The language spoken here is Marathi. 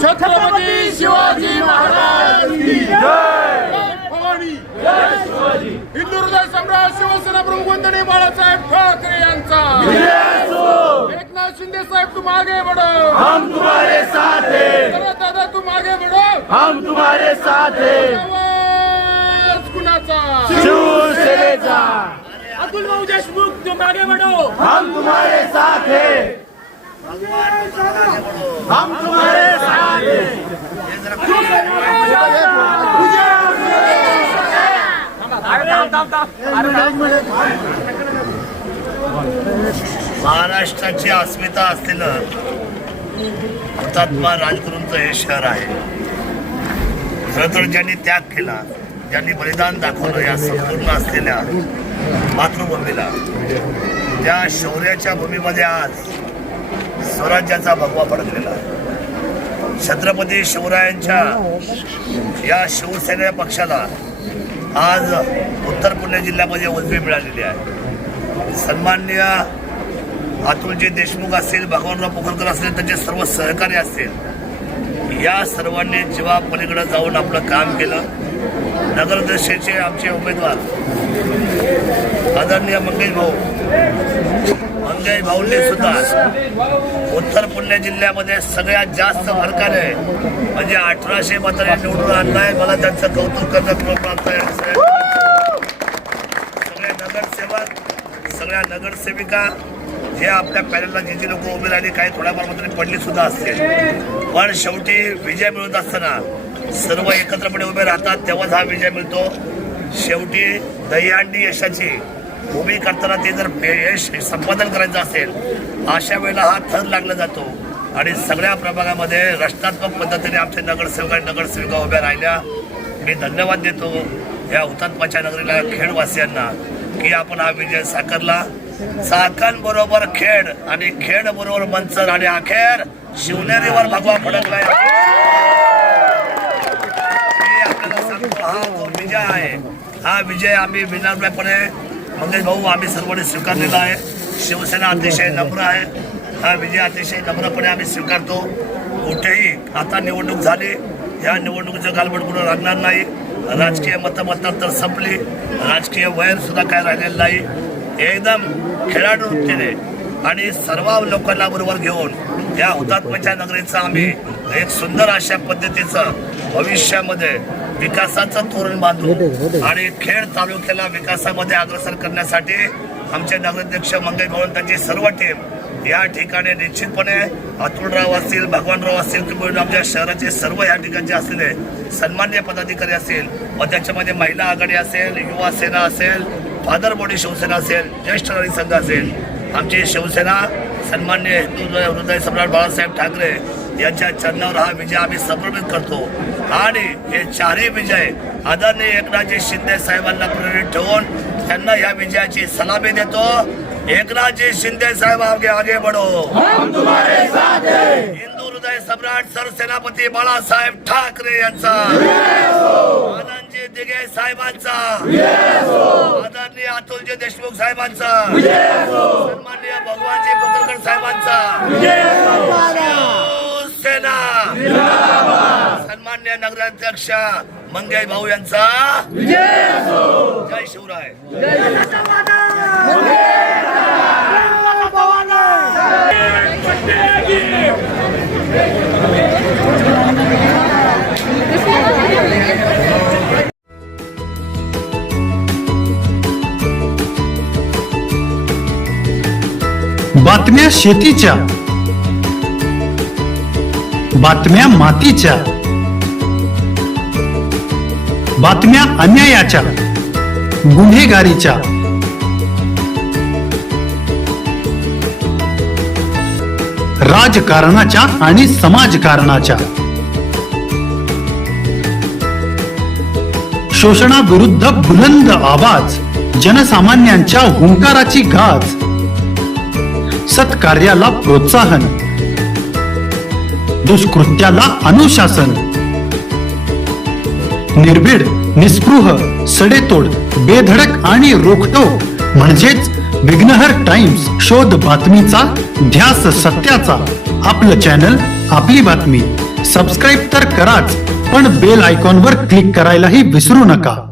छत्रपती शिवाजी महाराज की जय. भवानी हिंदू हृदय सम्राट शिवसेना प्रमुख वंदनीय बाळासाहेब ठाकरे यांचा. एकनाथ शिंदे साहेब तुम आगे बढ़ो, हम तुम्हारे साथ हैं. दादा तुम आगे बढ़ो, हम तुम्हारे साथ हैं. आवाज कुणाचा? शिवसेनेचा. अतुल भाऊ देशमुख तुम आगे बढ़ो, हम तुम्हारे साथ हैं. हम तुम्हारे साथ हैं. महाराष्ट्राची अस्मिता असलेलं हुतात्मा राजगुरूंचं हे शहर आहे. खरं तर ज्यांनी त्याग केला, ज्यांनी बलिदान दाखवलं या संपूर्ण असलेल्या मातृभूमीला, त्या शौर्याच्या भूमीमध्ये आज स्वराज्याचा भगवा फडकलेला. छत्रपती शिवरायांच्या या शिवसेना पक्षाला आज उत्तर पुणे जिल्ह्यामध्ये उजवी मिळालेली आहे. सन्माननीय अतुलजी देशमुख असतील, भगवानराव पोखरकर असतील, त्यांचे सर्व सहकारी असतील, या सर्वांनी जीवा पलीकडे जाऊन आपलं काम केलं. नगरदर्शेचे आमचे उमेदवार आदरणीय मंगेश भाऊंनी सुद्धा उत्तर पुणे जिल्ह्यामध्ये सगळ्यात जास्त फरकाने म्हणजे 1800 मतांनी निवडून आणलाय. मला त्यांचं कौतुक करणं प्राप्त आहे. सगळे नगरसेवक, सगळ्या नगरसेविका हे आपल्या पॅनलला जी लोक उभे राहिली, काही थोड्याफार मतांनी पडली सुद्धा असते, पण शेवटी विजय मिळत असताना सर्व एकत्रपणे उभे राहतात, तेव्हाच हा विजय मिळतो. शेवटी दहीहंडी यशाची उभी करताना ते जर यश संपादन करायचं असेल, अशा वेळेला हा थर लागला जातो. आणि सगळ्या प्रभागामध्ये रचनात्मक पद्धतीने आमचे नगरसेवक आणि नगरसेविका उभ्या राहिल्या. मी धन्यवाद देतो या हुतात्म्याच्या नगरीला, खेडवासियांना, की आपण हा विजय साकारला. चाकण बरोबर खेड आणि खेड बरोबर मंचर आणि अखेर शिवनेरीवर भगवा फडकलाय. आपल्याला सांगतो हा जो विजय आहे, हा विजय आम्ही विनम्रपणे मंगेश भाऊ आम्ही सर्वांनी स्वीकारलेला आहे. शिवसेना अतिशय नम्र आहे. हा विजय अतिशय नम्रपणे आम्ही स्वीकारतो. कुठेही आता निवडणूक झाली, या निवडणुकीचं गालबोट कुठं लागणार नाही. राजकीय मतमतांतर संपली, राजकीय वैर सुद्धा काय राहिलेलं नाही. एकदम खेळाडू वृत्तीने आणि सर्व लोकांना बरोबर घेऊन या हुतात्म्याच्या नगरीचं आम्ही एक सुंदर अशा पद्धतीचं भविष्यामध्ये विकासाचं तोरण बांधू आणि खेड तालुक्याला विकासामध्ये अग्रसर करण्यासाठी आमचे नगराध्यक्ष मंगेश भाऊ त्यांची सर्व टीम या ठिकाणी निश्चितपणे अतुलराव असतील, भगवानराव असतील, किंवा आमच्या शहराचे सर्व या ठिकाणचे असलेले सन्मान्य पदाधिकारी असतील, व त्याच्यामध्ये महिला आघाडी असेल, युवा सेना असेल, फादर बॉडी शिवसेना असेल, ज्येष्ठ नागरिक संघ असेल, आमची शिवसेना सन्मान्य हिंदू हृदय सम्राट बाळासाहेब ठाकरे यांच्या चरणावर हा विजय आम्ही समर्पित करतो. आणि हे चारही विजय आदरणीय एकनाथजी शिंदे साहेबांना प्रेरित ठेवून त्यांना या विजयाची सलामी देतो. एकनाथजी शिंदे साहेब आगे बढ़ो, हम तुम्हारे साथ हैं. हिंदू हृदय सम्राट सरसेनापती बाळासाहेब ठाकरे यांचा, आनंदजी दिघे साहेबांचा, आदरणीय अतुलजी देशमुख साहेबांचा, सन्माननीय भगवानजी पोखरकर साहेबांचा, सेना, सन्मान्य नगराध्यक्ष मंगेश भाऊ यांचा जय शिवराय. बातम्या शेतीच्या, बातम्या मातीच्या, बातम्या अन्यायाच्या, गुन्हेगारीच्या, राजकारणाच्या आणि समाजकारणाच्या, शोषणाविरुद्ध बुलंद आवाज, जनसामान्यांच्या हुंकाराची गाज, सत्कार्याला प्रोत्साहन, दुष्कृत्याला अनुशासन, निर्भीड निस्पृह, सडेतोड, बेधडक आणि रोखटोक म्हणजेच विघ्नहर टाइम्स. शोध बातमीचा, ध्यास सत्याचा. आपलं चॅनल, आपली बातमी. सबस्क्राईब तर कराच, पण बेल आयकॉनवर क्लिक करायलाही विसरू नका.